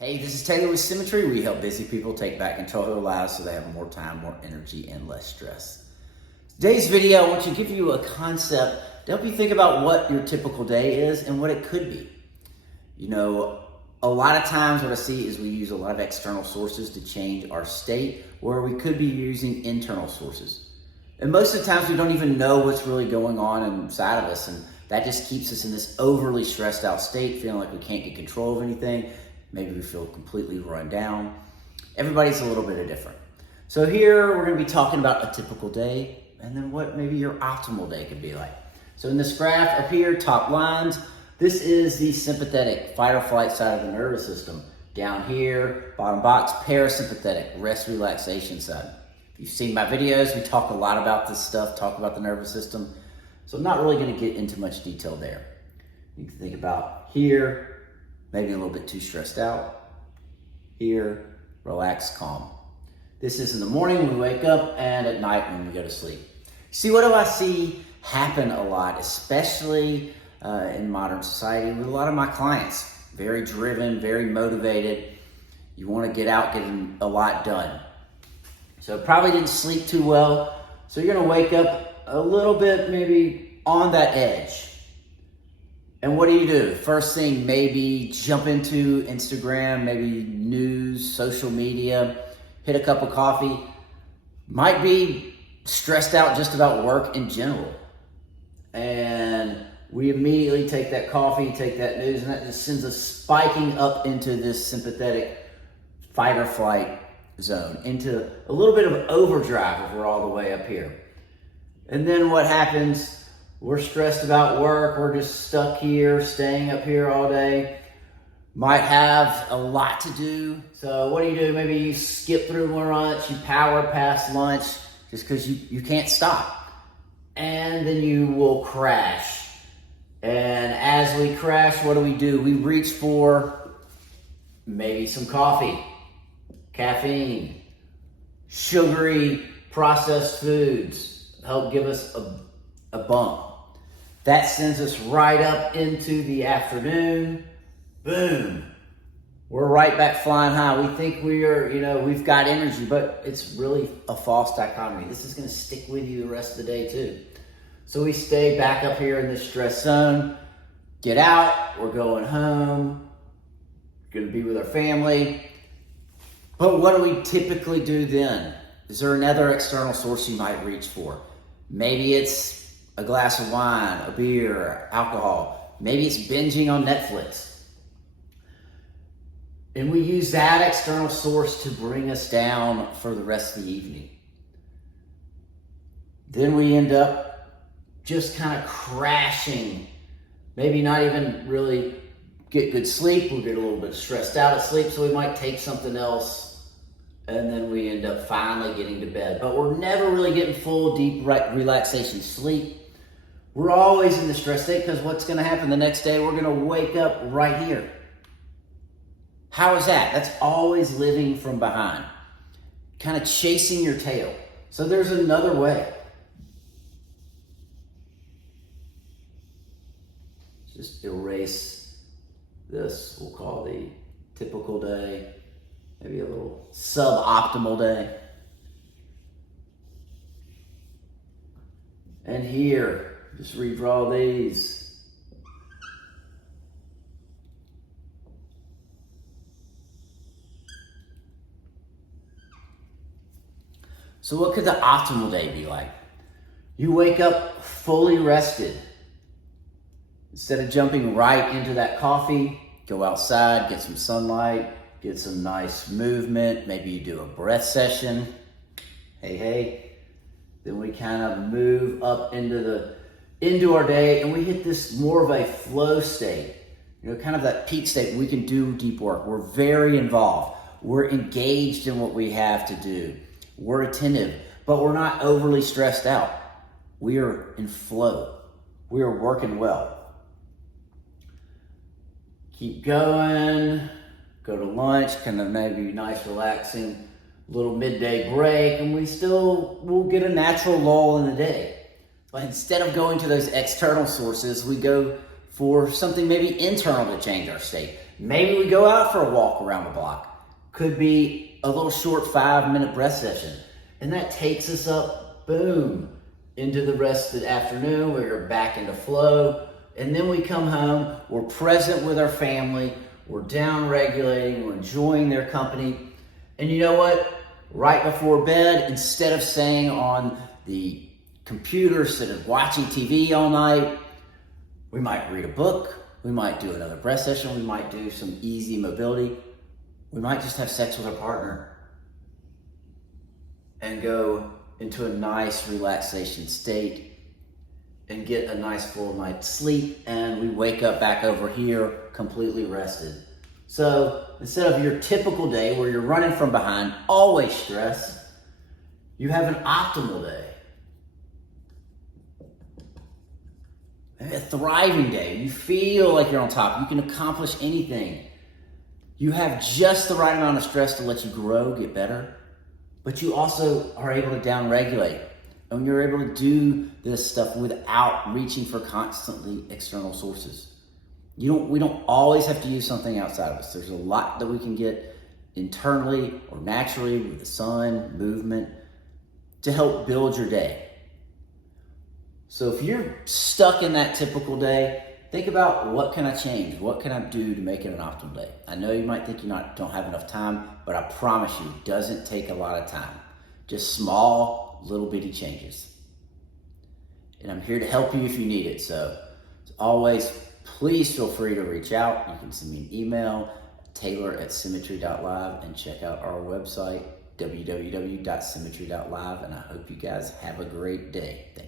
Hey, this is Taylor with Symmetry. We help busy people take back control of their lives so they have more time, more energy, and less stress. Today's video, I want to give you a concept to help you think about what your typical day is and what it could be. You know, a lot of times what I see is we use a lot of external sources to change our state, where we could be using internal sources. And most of the times we don't even know what's really going on inside of us, and that just keeps us in this overly stressed out state, feeling like we can't get control of anything. Maybe we feel completely run down. Everybody's a little bit different. So here we're gonna be talking about a typical day and then what maybe your optimal day could be like. So in this graph up here, top lines, this is the sympathetic fight or flight side of the nervous system. Down here, bottom box, parasympathetic, rest relaxation side. If you've seen my videos, we talk a lot about this stuff, talk about the nervous system. So I'm not really gonna get into much detail there. You can think about here, maybe a little bit too stressed out. Here, relaxed, calm. This is in the morning when we wake up and at night when we go to sleep. See, what do I see happen a lot, especially in modern society with a lot of my clients? Very driven, very motivated. You want to get out, getting a lot done. So probably didn't sleep too well. So you're going to wake up a little bit maybe on that edge. And what do? First thing, maybe jump into Instagram, maybe news, social media, hit a cup of coffee. Might be stressed out just about work in general. And we immediately take that coffee, take that news, and that just sends us spiking up into this sympathetic fight or flight zone, into a little bit of overdrive if we're all the way up here. And then what happens? We're stressed about work, we're just stuck here, staying up here all day. Might have a lot to do. So what do? Maybe you skip through lunch, you power past lunch just because you can't stop. And then you will crash. And as we crash, what do? We reach for maybe some coffee, caffeine, sugary processed foods, help give us a bump. That sends us right up into the afternoon. Boom. We're right back flying high. We think we've got energy, but it's really a false dichotomy. This is going to stick with you the rest of the day too. So we stay back up here in this stress zone. Get out. We're going home. Going to be with our family. But what do we typically do then? Is there another external source you might reach for? Maybe it's a glass of wine, a beer, alcohol. Maybe it's binging on Netflix. And we use that external source to bring us down for the rest of the evening. Then we end up just kind of crashing. Maybe not even really get good sleep. We'll get a little bit stressed out at sleep, so we might take something else. And then we end up finally getting to bed. But we're never really getting full, deep relaxation sleep. We're always in the stress state because what's going to happen the next day? We're going to wake up right here. How is that? That's always living from behind, kind of chasing your tail. So there's another way. Just erase this, we'll call the typical day, maybe a little suboptimal day. And here, just redraw these. So what could the optimal day be like? You wake up fully rested. Instead of jumping right into that coffee, go outside, get some sunlight, get some nice movement. Maybe you do a breath session. Hey. Then we kind of move up into our day, and we hit this more of a flow state, kind of that peak state. We can do deep work. We're very involved. We're engaged in what we have to do. We're attentive, but we're not overly stressed out. We are in flow. We are working well. Keep going, go to lunch, kind of maybe nice, relaxing, little midday break, and we'll get a natural lull in the day. But instead of going to those external sources, we go for something maybe internal to change our state. Maybe we go out for a walk around the block. Could be a little short 5-minute breath session. And that takes us up, boom, into the rest of the afternoon where you're back into flow. And then we come home, we're present with our family, we're down regulating, we're enjoying their company. And you know what? Right before bed, instead of staying on the computer, instead of watching TV all night, we might read a book, we might do another breath session, we might do some easy mobility, we might just have sex with our partner and go into a nice relaxation state and get a nice full night's sleep, and we wake up back over here completely rested. So instead of your typical day where you're running from behind, always stressed, you have an optimal day. A thriving day. You feel like you're on top. You can accomplish anything. You have just the right amount of stress to let you grow, get better, but you also are able to down-regulate. And you're able to do this stuff without reaching for constantly external sources. We don't always have to use something outside of us. There's a lot that we can get internally or naturally with the sun, movement, to help build your day. So if you're stuck in that typical day, think about, what can I change? What can I do to make it an optimal day? I know you might think you don't have enough time, but I promise you, it doesn't take a lot of time. Just small, little bitty changes. And I'm here to help you if you need it. So as always, please feel free to reach out. You can send me an email, taylor@symmetry.live, and check out our website, www.symmetry.live. And I hope you guys have a great day. Thank you.